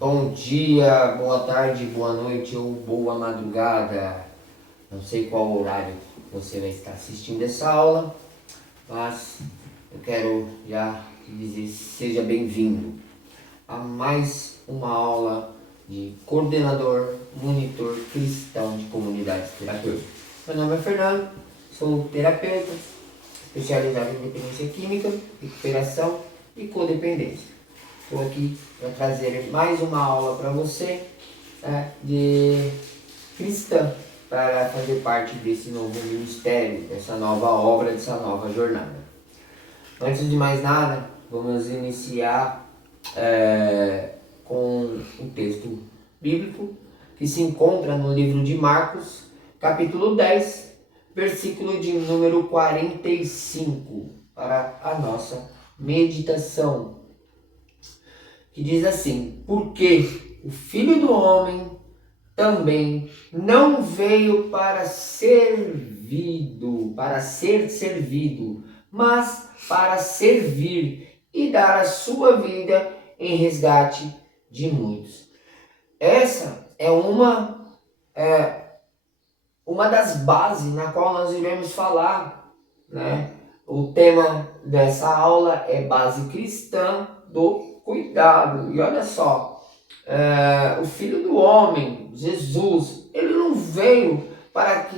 Bom dia, boa tarde, boa noite ou boa madrugada. Não sei qual horário você vai estar assistindo essa aula, mas eu quero já dizer seja bem-vindo a mais uma aula de coordenador, monitor cristão de comunidades terapêuticas. Meu nome é Fernando, sou terapeuta, especializado em dependência química, recuperação e codependência. Estou aqui para trazer mais uma aula para você, tá, de cristã, para fazer parte desse novo ministério, dessa nova obra, dessa nova jornada. Antes de mais nada, vamos iniciar com um texto bíblico que se encontra no livro de Marcos, capítulo 10, versículo de número 45, para a nossa meditação, que diz assim: porque o Filho do Homem também não veio para ser servido, mas para servir e dar a sua vida em resgate de muitos. Essa é uma das bases na qual nós iremos falar, né? O tema dessa aula é base cristã do cuidado. E olha só, o Filho do Homem, Jesus, ele não veio para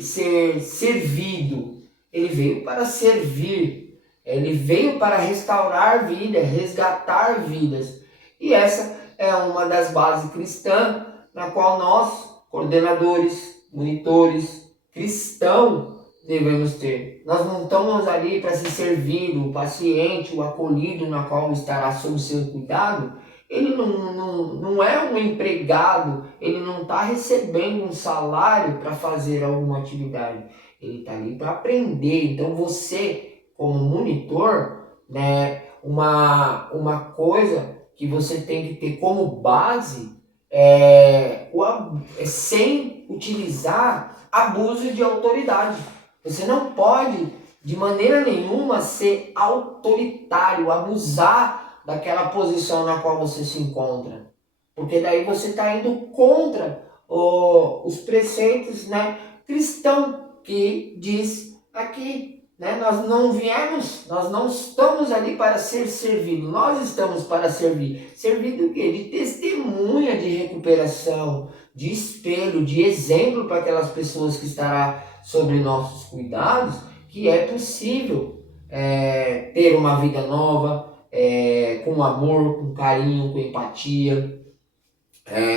ser servido, ele veio para servir, ele veio para restaurar vidas, resgatar vidas. E essa é uma das bases cristãs na qual nós, coordenadores, monitores, cristãos, devemos ter. Nós não estamos ali para ser servido, o paciente, o acolhido, na qual estará sob seu cuidado. Ele não é um empregado, ele não está recebendo um salário para fazer alguma atividade. Ele está ali para aprender. Então você, como monitor, né, uma coisa que você tem que ter como base sem utilizar abuso de autoridade. Você não pode, de maneira nenhuma, ser autoritário, abusar daquela posição na qual você se encontra. Porque daí você está indo contra os preceitos, né, cristão, que diz aqui, né, nós não estamos ali para ser servido, nós estamos para servir. Servir do quê? De testemunha de recuperação, de espelho, de exemplo para aquelas pessoas que estará sobre nossos cuidados, que é possível ter uma vida nova, com amor, com carinho, com empatia,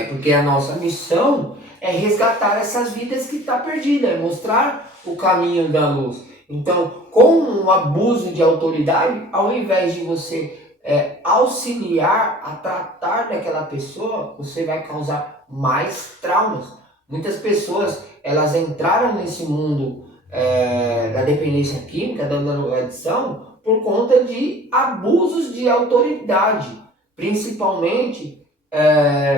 porque a nossa missão é resgatar essas vidas que estão perdidas, é mostrar o caminho da luz. Então, com um abuso de autoridade, ao invés de você auxiliar a tratar daquela pessoa, você vai causar mais traumas. Muitas pessoas, elas entraram nesse mundo da dependência química, da drogadicção, por conta de abusos de autoridade, principalmente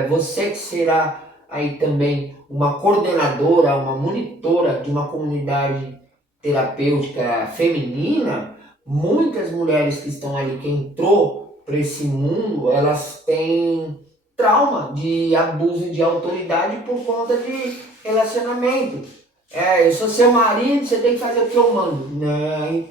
você que será aí também uma coordenadora, uma monitora de uma comunidade terapêutica feminina. Muitas mulheres que estão ali, que entrou para esse mundo, elas têm trauma de abuso de autoridade por conta de relacionamento. Eu sou seu marido, você tem que fazer o que eu mando.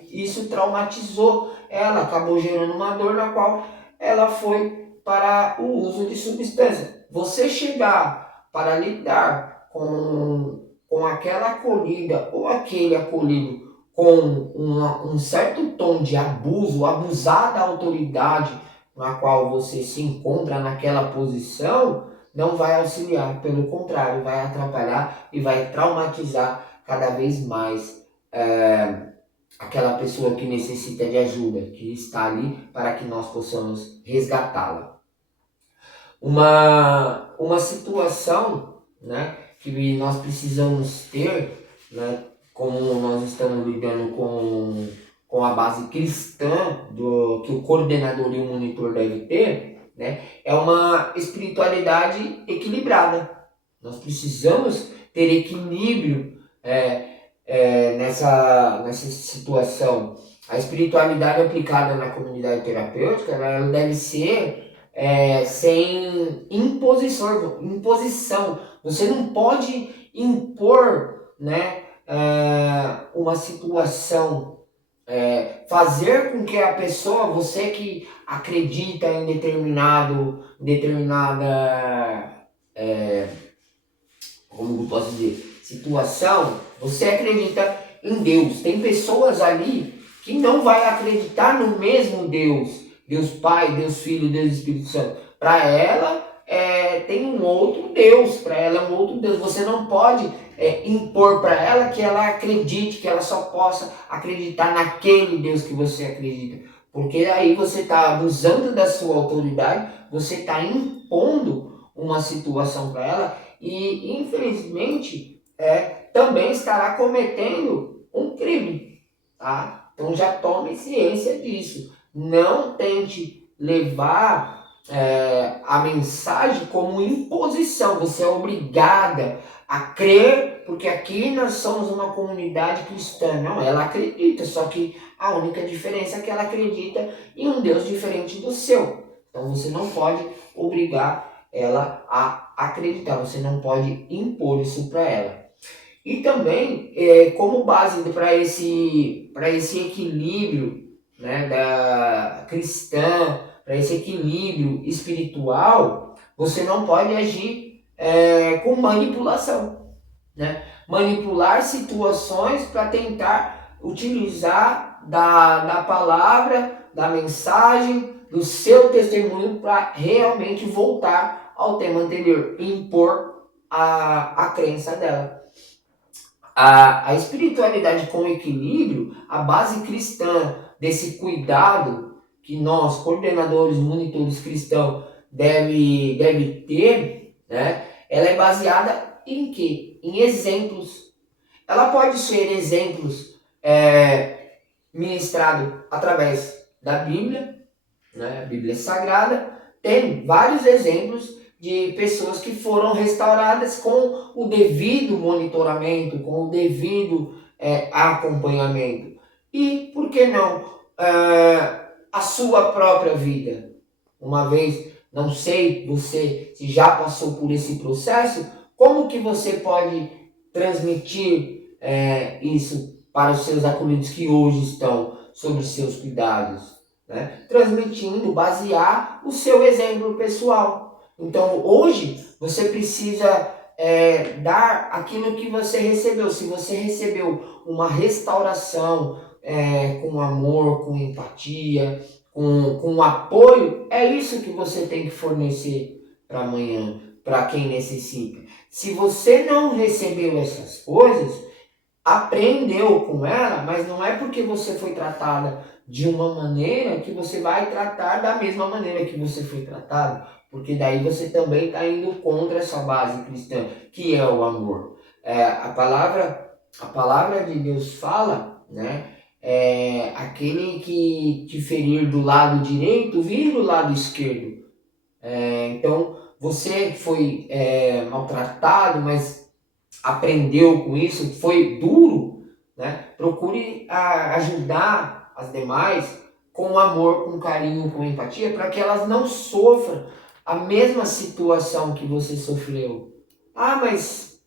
Isso traumatizou ela, acabou gerando uma dor na qual ela foi para o uso de substância. Você chegar para lidar com aquela acolhida ou aquele acolhido com um certo tom de abuso, abusar da autoridade na qual você se encontra naquela posição, não vai auxiliar, pelo contrário, vai atrapalhar e vai traumatizar cada vez mais aquela pessoa que necessita de ajuda, que está ali para que nós possamos resgatá-la. Uma situação, né, que nós precisamos ter, né, como nós estamos lidando com a base cristã que o coordenador e o monitor devem ter, né, é uma espiritualidade equilibrada. Nós precisamos ter equilíbrio nessa situação. A espiritualidade aplicada na comunidade terapêutica, ela deve ser sem imposição. Você não pode impor, né, uma situação, fazer com que a pessoa, você que acredita em determinada, como eu posso dizer, situação, você acredita em Deus. Tem pessoas ali que não vai acreditar no mesmo Deus, Deus Pai, Deus Filho, Deus Espírito Santo. Para ela tem um outro Deus, para ela é um outro Deus. Você não pode impor para ela que ela acredite, que ela só possa acreditar naquele Deus que você acredita. Porque aí você está abusando da sua autoridade, você está impondo uma situação para ela e, infelizmente, também estará cometendo um crime, tá? Então já tome ciência disso. Não tente levar a mensagem como imposição. Você é obrigada a crer, porque aqui nós somos uma comunidade cristã. Não, ela acredita, só que a única diferença é que ela acredita em um Deus diferente do seu. Então você não pode obrigar ela a acreditar, você não pode impor isso para ela. E também, como base para esse equilíbrio, né, da cristã, para esse equilíbrio espiritual, você não pode agir com manipulação, né? Manipular situações para tentar utilizar da palavra, da mensagem, do seu testemunho para realmente voltar ao tema anterior, impor a crença dela. A espiritualidade com equilíbrio, a base cristã desse cuidado que nós, coordenadores, monitores cristãos, deve ter, né? Ela é baseada em quê? Em exemplos. Ela pode ser exemplos ministrados através da Bíblia, né? A Bíblia Sagrada. Tem vários exemplos de pessoas que foram restauradas com o devido monitoramento, com o devido acompanhamento. E, por que não, a sua própria vida? Uma vez, não sei você se já passou por esse processo, como que você pode transmitir isso para os seus acolhidos que hoje estão sob os seus cuidados? Né? Transmitindo, basear o seu exemplo pessoal. Então, hoje, você precisa dar aquilo que você recebeu. Se você recebeu uma restauração com amor, com empatia, com apoio, é isso que você tem que fornecer para amanhã, para quem necessita. Se você não recebeu essas coisas, aprendeu com ela, mas não é porque você foi tratada de uma maneira que você vai tratar da mesma maneira que você foi tratado, porque daí você também está indo contra essa base cristã, que é o amor. A palavra de Deus fala, né? Aquele que te ferir do lado direito, vire do lado esquerdo. Então, você foi maltratado, mas aprendeu com isso, foi duro, né? Procure ajudar as demais com amor, com carinho, com empatia, para que elas não sofram a mesma situação que você sofreu. Ah, mas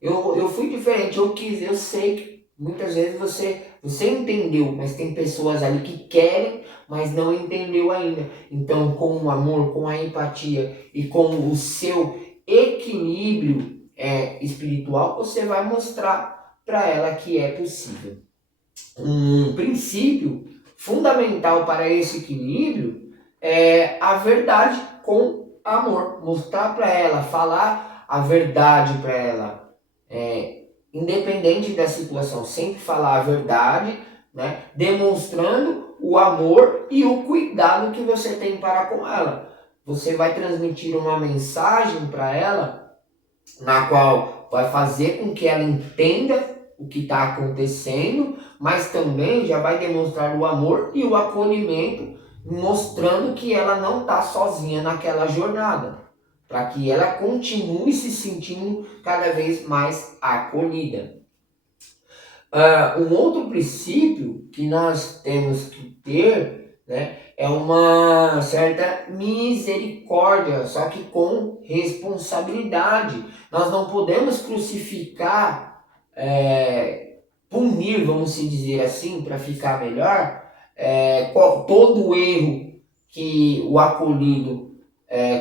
eu fui diferente, eu quis, eu sei que muitas vezes você entendeu, mas tem pessoas ali que querem, mas não entendeu ainda. Então, com o amor, com a empatia e com o seu equilíbrio espiritual, você vai mostrar para ela que é possível. Um princípio fundamental para esse equilíbrio é a verdade com amor. Mostrar para ela, falar a verdade para ela, independente da situação, sempre falar a verdade, né? Demonstrando o amor e o cuidado que você tem para com ela. Você vai transmitir uma mensagem para ela na qual vai fazer com que ela entenda o que está acontecendo, mas também já vai demonstrar o amor e o acolhimento, mostrando que ela não está sozinha naquela jornada, para que ela continue se sentindo cada vez mais acolhida. Um outro princípio que nós temos que ter, né, é uma certa misericórdia, só que com responsabilidade. Nós não podemos crucificar, punir, vamos se dizer assim, para ficar melhor, todo o erro que o acolhido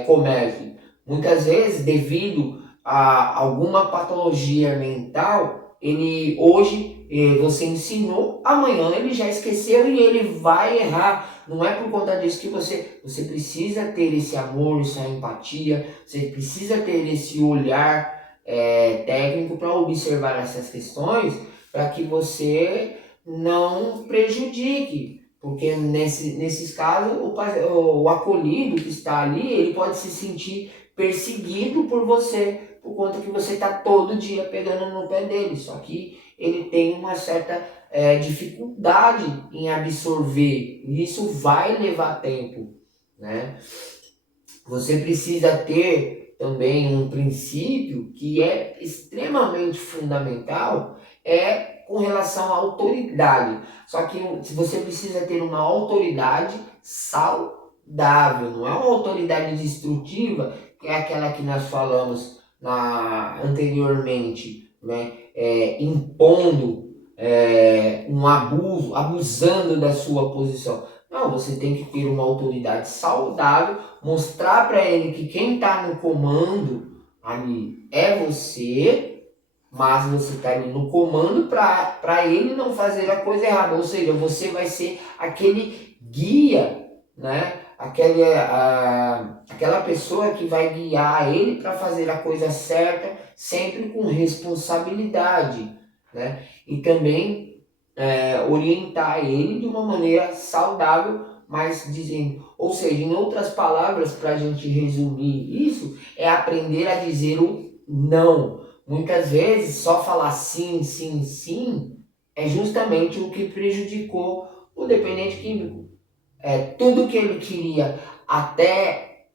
comete. Muitas vezes, devido a alguma patologia mental, ele hoje você ensinou, amanhã ele já esqueceu e ele vai errar. Não é por conta disso que você precisa ter esse amor, essa empatia, você precisa ter esse olhar técnico para observar essas questões, para que você não prejudique. Porque nesses casos, o acolhido que está ali, ele pode se sentir perseguido por você, por conta que você está todo dia pegando no pé dele. Só que ele tem uma certa dificuldade em absorver. E isso vai levar tempo, né? Você precisa ter também um princípio que é extremamente fundamental, com relação à autoridade. Só que você precisa ter uma autoridade saudável, não é uma autoridade destrutiva, que é aquela que nós falamos anteriormente, né? Impondo um abuso, abusando da sua posição. Não, você tem que ter uma autoridade saudável, mostrar para ele que quem está no comando ali é você, mas você está ali no comando para ele não fazer a coisa errada. Ou seja, você vai ser aquele guia, né? Aquela pessoa que vai guiar ele para fazer a coisa certa, sempre com responsabilidade, né? E também orientar ele de uma maneira saudável, mas dizendo, ou seja, em outras palavras, para a gente resumir isso, é aprender a dizer o não. Muitas vezes só falar sim, sim, sim é justamente o que prejudicou o dependente químico. Tudo que ele queria até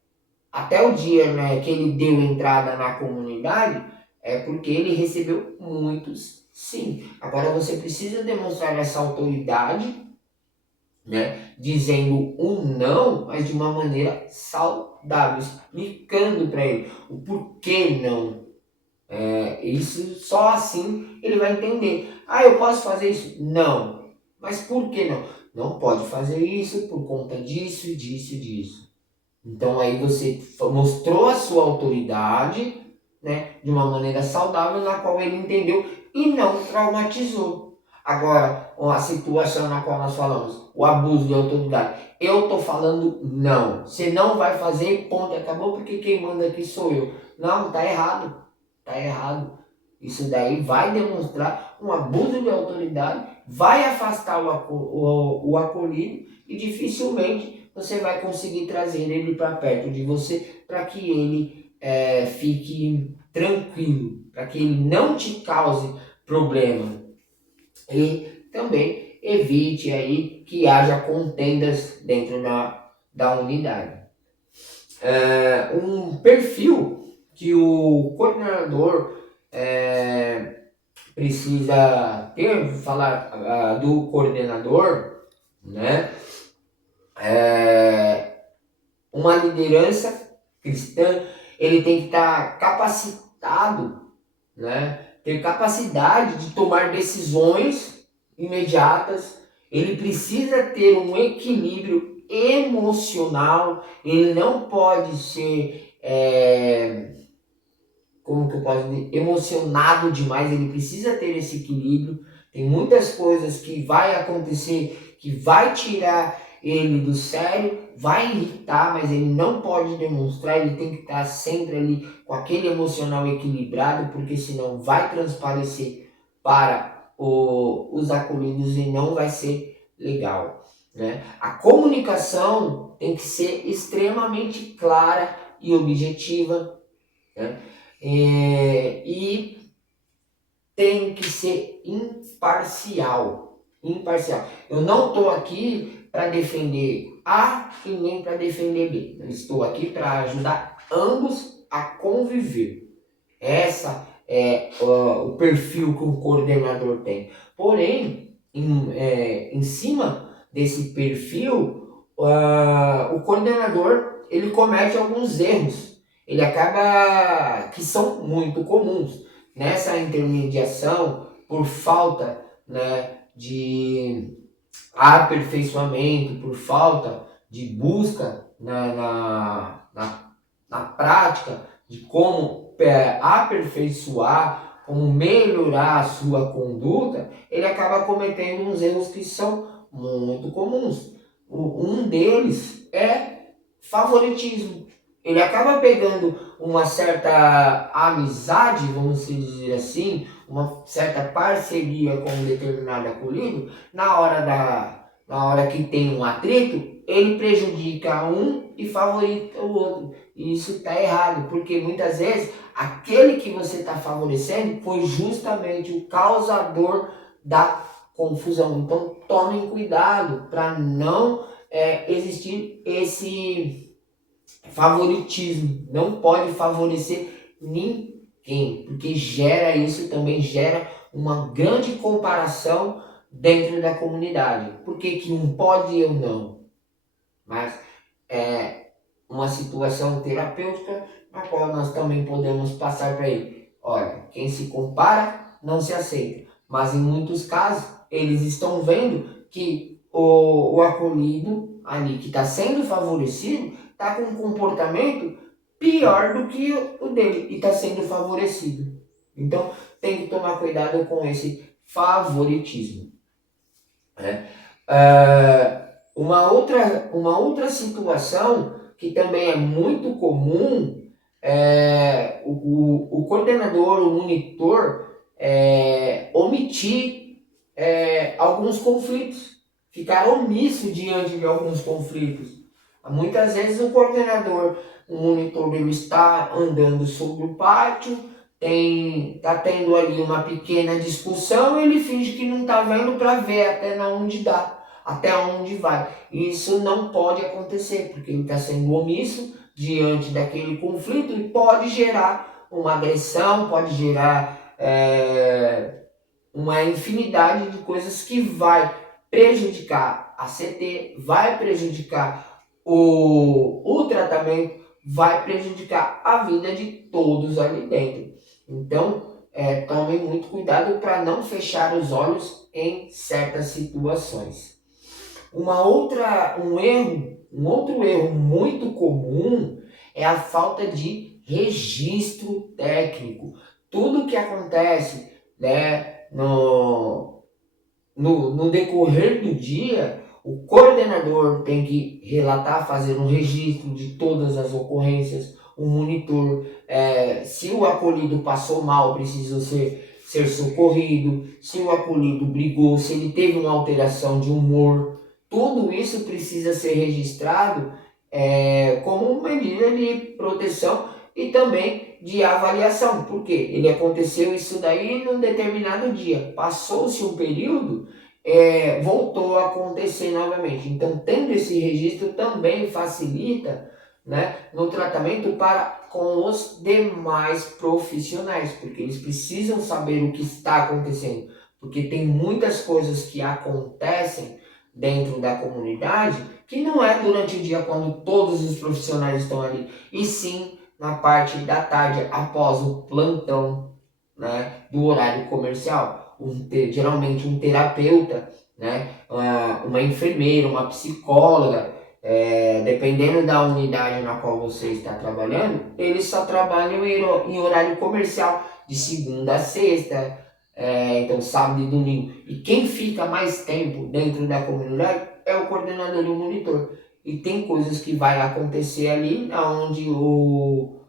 o dia, né, que ele deu entrada na comunidade, é porque ele recebeu muitos sim. Agora você precisa demonstrar essa autoridade, né, dizendo um não, mas de uma maneira saudável, explicando para ele o porquê não. Isso só assim ele vai entender. Ah, eu posso fazer isso? Não. Mas por que não? Não pode fazer isso por conta disso e disso e disso. Então aí você mostrou a sua autoridade, né, de uma maneira saudável, na qual ele entendeu e não traumatizou. Agora, a situação na qual nós falamos, o abuso de autoridade. Eu estou falando não. Você não vai fazer, ponto, acabou, porque quem manda aqui sou eu. Não, está errado. Está errado. Isso daí vai demonstrar um abuso de autoridade, vai afastar o acolhido e dificilmente você vai conseguir trazer ele para perto de você para que ele fique tranquilo, para que ele não te cause problema. E também evite aí que haja contendas dentro da unidade. Um perfil que o coordenador precisa ter, falar do coordenador, né? Uma liderança cristã, ele tem que estar capacitado, né? Ter capacidade de tomar decisões imediatas. Ele precisa ter um equilíbrio emocional. Ele não pode ser como que eu posso dizer, emocionado demais. Ele precisa ter esse equilíbrio. Tem muitas coisas que vai acontecer que vai tirar ele do sério, vai irritar, mas ele não pode demonstrar. Ele tem que estar sempre ali com aquele emocional equilibrado, porque senão vai transparecer para os acolhidos e não vai ser legal, né? A comunicação tem que ser extremamente clara e objetiva, né? E tem que ser imparcial. Eu não estou aqui para defender A e nem para defender B. Eu estou aqui para ajudar ambos a conviver. Essa é o perfil que um coordenador tem. Porém, em cima desse perfil, o coordenador ele comete alguns erros, ele acaba que são muito comuns nessa intermediação por falta, né, de aperfeiçoamento, por falta de busca na prática de como aperfeiçoar, como melhorar a sua conduta, ele acaba cometendo uns erros que são muito comuns. Um deles é favoritismo. Ele acaba pegando uma certa amizade, vamos dizer assim, uma certa parceria com um determinado acolhido, na hora que tem um atrito, ele prejudica um e favorita o outro. E isso está errado, porque muitas vezes aquele que você está favorecendo foi justamente o causador da confusão. Então tomem cuidado para não existir esse favoritismo. Não pode favorecer ninguém, porque gera isso, também gera uma grande comparação dentro da comunidade. Por que um pode e eu não? Mas é uma situação terapêutica na qual nós também podemos passar para ele. Olha, quem se compara não se aceita. Mas em muitos casos, eles estão vendo que o acolhido ali, que está sendo favorecido, está com um comportamento pior do que o dele e está sendo favorecido. Então, tem que tomar cuidado com esse favoritismo. Né? Uma outra situação que também é muito comum é o coordenador, o monitor, omitir alguns conflitos, ficar omisso diante de alguns conflitos. Muitas vezes o coordenador, o monitor, ele está andando sobre o pátio, está tendo ali uma pequena discussão, ele finge que não está vendo para ver até onde dá, até onde vai. Isso não pode acontecer, porque ele está sendo omisso diante daquele conflito e pode gerar uma agressão, pode gerar uma infinidade de coisas que vai prejudicar a CT, vai prejudicar o tratamento, vai prejudicar a vida de todos ali dentro. Então, tomem muito cuidado para não fechar os olhos em certas situações. Um outro erro muito comum é a falta de registro técnico. Tudo que acontece, né, no decorrer do dia, o coordenador tem que relatar, fazer um registro de todas as ocorrências, um monitor, se o acolhido passou mal, precisa ser socorrido, se o acolhido brigou, se ele teve uma alteração de humor, tudo isso precisa ser registrado como medida de proteção e também de avaliação, porque ele aconteceu isso daí num determinado dia, passou-se um período, voltou a acontecer novamente. Então, tendo esse registro também facilita, né, no tratamento com os demais profissionais, porque eles precisam saber o que está acontecendo, porque tem muitas coisas que acontecem dentro da comunidade que não é durante o dia quando todos os profissionais estão ali, e sim na parte da tarde após o plantão, né, do horário comercial. Geralmente um terapeuta, né, uma enfermeira, uma psicóloga, dependendo da unidade na qual você está trabalhando, eles só trabalham em horário comercial de segunda a sexta, então sábado e domingo. E quem fica mais tempo dentro da comunidade é o coordenador e o monitor. E tem coisas que vai acontecer ali onde o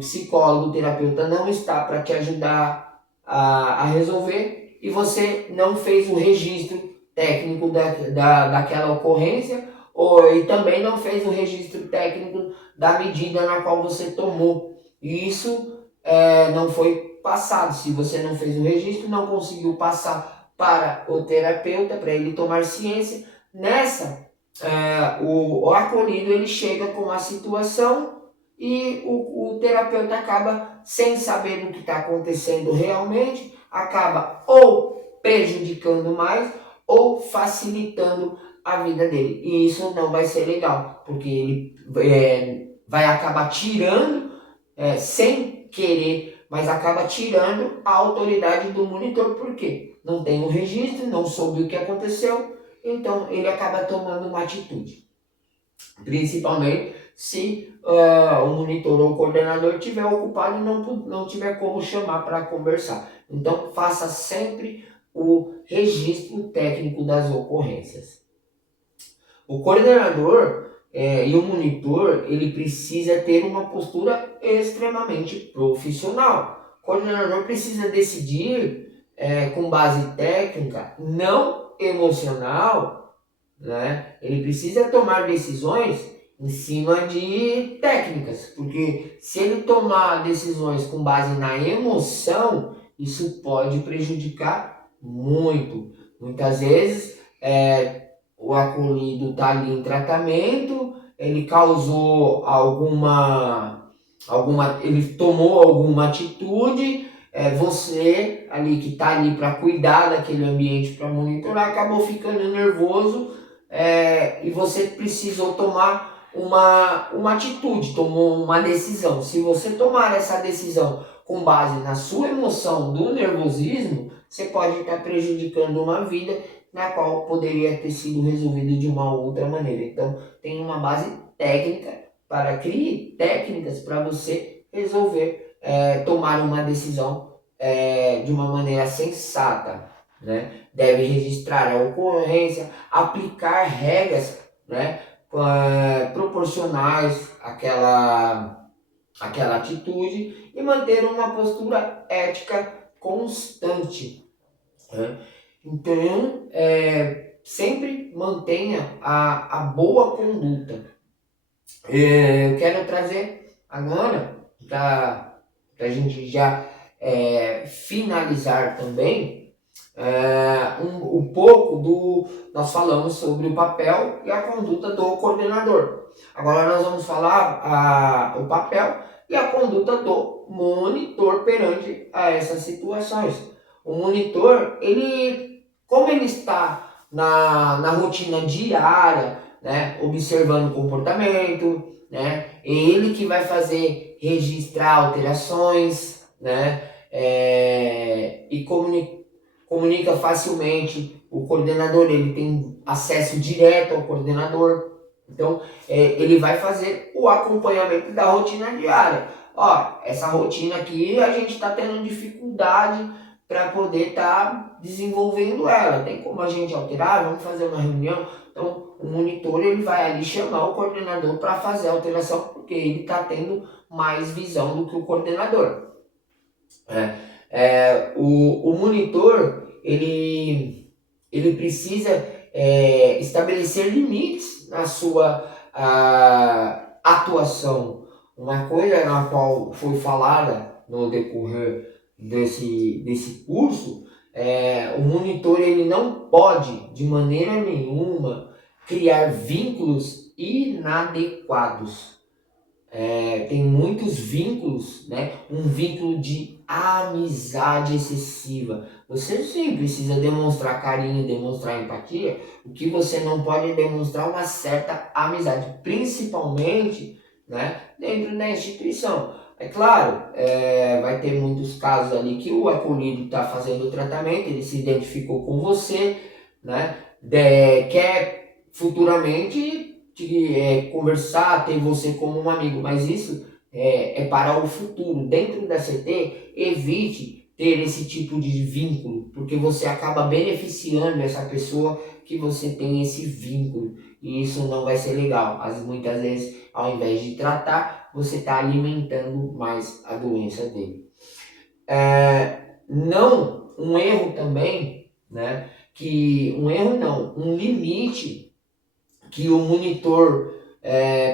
psicólogo, o terapeuta não está para te ajudar a resolver e você não fez o registro técnico daquela ocorrência e também não fez o registro técnico da medida na qual você tomou. E isso não foi passado. Se você não fez o registro, não conseguiu passar para o terapeuta, para ele tomar ciência. Nessa, o acolhido ele chega com a situação e o terapeuta acaba sem saber o que está acontecendo realmente, acaba ou prejudicando mais ou facilitando a vida dele. E isso não vai ser legal, porque ele vai acabar tirando, sem querer, mas acaba tirando a autoridade do monitor. Por quê? Não tem um registro, não soube o que aconteceu, então ele acaba tomando uma atitude. Principalmente se o monitor ou o coordenador estiver ocupado e não tiver como chamar para conversar. Então, faça sempre o registro técnico das ocorrências. O coordenador e o monitor, ele precisa ter uma postura extremamente profissional. O coordenador precisa decidir com base técnica, não emocional, né? Ele precisa tomar decisões em cima de técnicas, porque se ele tomar decisões com base na emoção, isso pode prejudicar muito. Muitas vezes o acolhido está ali em tratamento, ele causou ele tomou alguma atitude, você ali que está ali para cuidar daquele ambiente, para monitorar, acabou ficando nervoso, e você precisou tomar uma atitude, tomou uma decisão. Se você tomar essa decisão com base na sua emoção do nervosismo, você pode estar prejudicando uma vida na qual poderia ter sido resolvido de uma outra maneira. Então, tem uma base técnica, para criar técnicas para você resolver, tomar uma decisão de uma maneira sensata, né? Deve registrar a ocorrência, aplicar regras, né, proporcionais àquela atitude e manter uma postura ética constante, né? Então, sempre mantenha a boa conduta. Eu quero trazer agora, para a gente já finalizar também, um pouco nós falamos sobre o papel e a conduta do coordenador. Agora nós vamos falar o papel e a conduta do monitor perante a essas situações. O monitor, como ele está na rotina diária, né, observando o comportamento, né, é ele que vai fazer registrar alterações, né, e comunica facilmente. O coordenador, ele tem acesso direto ao coordenador, então ele vai fazer o acompanhamento da rotina diária. Ó, essa rotina aqui a gente está tendo dificuldade para poder estar desenvolvendo ela. Tem como a gente alterar? Vamos fazer uma reunião? Então, o monitor, ele vai ali chamar o coordenador para fazer a alteração, porque ele está tendo mais visão do que o coordenador. O monitor, ele precisa estabelecer limites na sua atuação. Uma coisa na qual foi falada no decorrer desse curso, o monitor, ele não pode de maneira nenhuma criar vínculos inadequados. Tem muitos vínculos, né? Um vínculo de amizade excessiva. Você sim precisa demonstrar carinho, demonstrar empatia. O que você não pode demonstrar uma certa amizade, principalmente, né, dentro da instituição. É claro, vai ter muitos casos ali que o acolhido está fazendo o tratamento, ele se identificou com você, né, quer futuramente conversar, ter você como um amigo, mas isso é para o futuro. Dentro da CT, evite ter esse tipo de vínculo, porque você acaba beneficiando essa pessoa que você tem esse vínculo, e isso não vai ser legal. Muitas vezes, ao invés de tratar, você está alimentando mais a doença dele. Um erro também, né, um limite que o monitor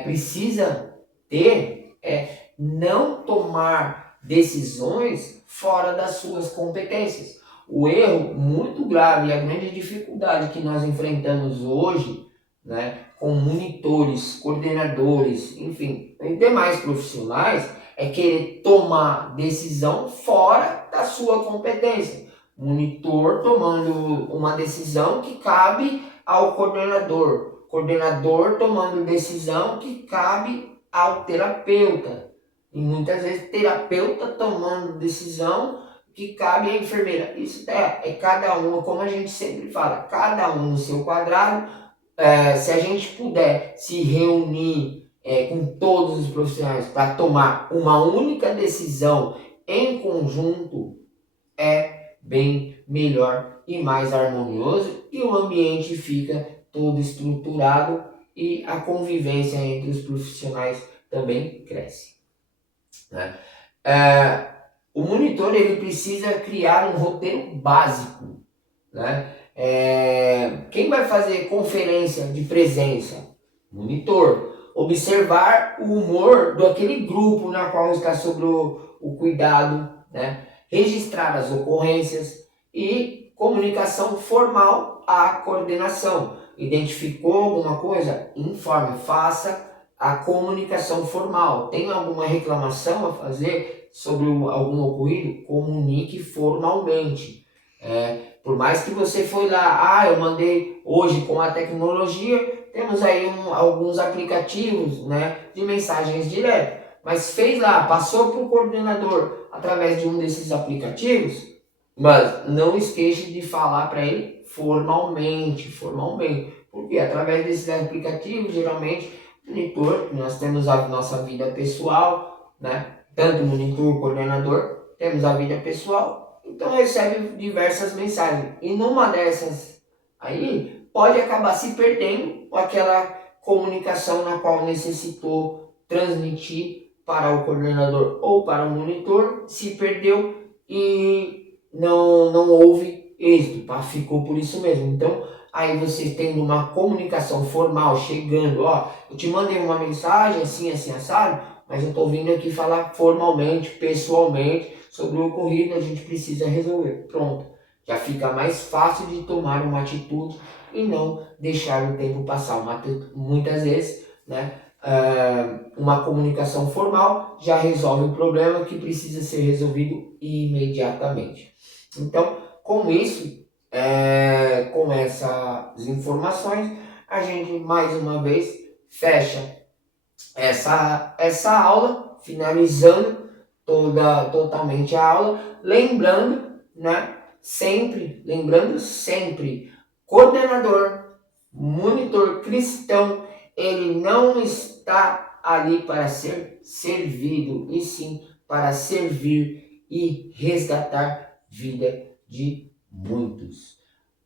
precisa ter é não tomar decisões fora das suas competências. O erro muito grave e a grande dificuldade que nós enfrentamos hoje, né, com monitores, coordenadores, enfim, e demais profissionais, é querer tomar decisão fora da sua competência. Monitor tomando uma decisão que cabe ao coordenador. Coordenador tomando decisão que cabe ao terapeuta. E muitas vezes terapeuta tomando decisão que cabe à enfermeira. Isso é cada um, como a gente sempre fala, cada um no seu quadrado. Se a gente puder se reunir com todos os profissionais para tomar uma única decisão em conjunto, é bem melhor e mais harmonioso, e o ambiente fica todo estruturado e a convivência entre os profissionais também cresce, né? O monitor ele precisa criar um roteiro básico, né? Quem vai fazer conferência de presença? Monitor. Observar o humor daquele grupo na qual está sob o cuidado, né? Registrar as ocorrências e comunicação formal à coordenação. Identificou alguma coisa? Informe, faça a comunicação formal. Tem alguma reclamação a fazer sobre algum ocorrido? Comunique formalmente. Por mais que você foi lá, eu mandei hoje com a tecnologia, temos aí alguns aplicativos, né, de mensagens diretas. Mas fez lá, passou para o coordenador através de um desses aplicativos, mas não esqueça de falar para ele formalmente, porque através desses aplicativos, geralmente, monitor, nós temos a nossa vida pessoal, né, tanto monitor, coordenador, temos a vida pessoal, então recebe diversas mensagens, e numa dessas aí, pode acabar se perdendo aquela comunicação na qual necessitou transmitir para o coordenador ou para o monitor, se perdeu e não houve êxito, tá? Ficou por isso mesmo. Então, aí você tendo uma comunicação formal, chegando, eu te mandei uma mensagem assim, assim, assado, mas eu tô vindo aqui falar formalmente, pessoalmente, sobre o ocorrido, a gente precisa resolver. Pronto. Já fica mais fácil de tomar uma atitude e não deixar o tempo passar. Muitas vezes, né, uma comunicação formal já resolve um problema que precisa ser resolvido imediatamente. Então, com isso, com essas informações, a gente mais uma vez fecha essa aula, finalizando totalmente a aula, lembrando sempre, coordenador, monitor cristão, ele não está ali para ser servido, e sim para servir e resgatar vida de muitos.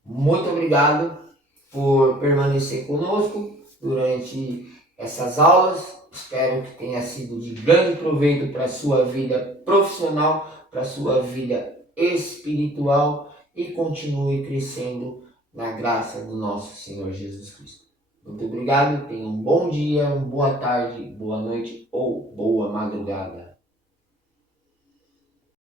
Muito obrigado por permanecer conosco durante essas aulas. Espero que tenha sido de grande proveito para a sua vida profissional, para a sua vida espiritual, e continue crescendo na graça do nosso Senhor Jesus Cristo. Muito obrigado, tenha um bom dia, uma boa tarde, boa noite ou boa madrugada.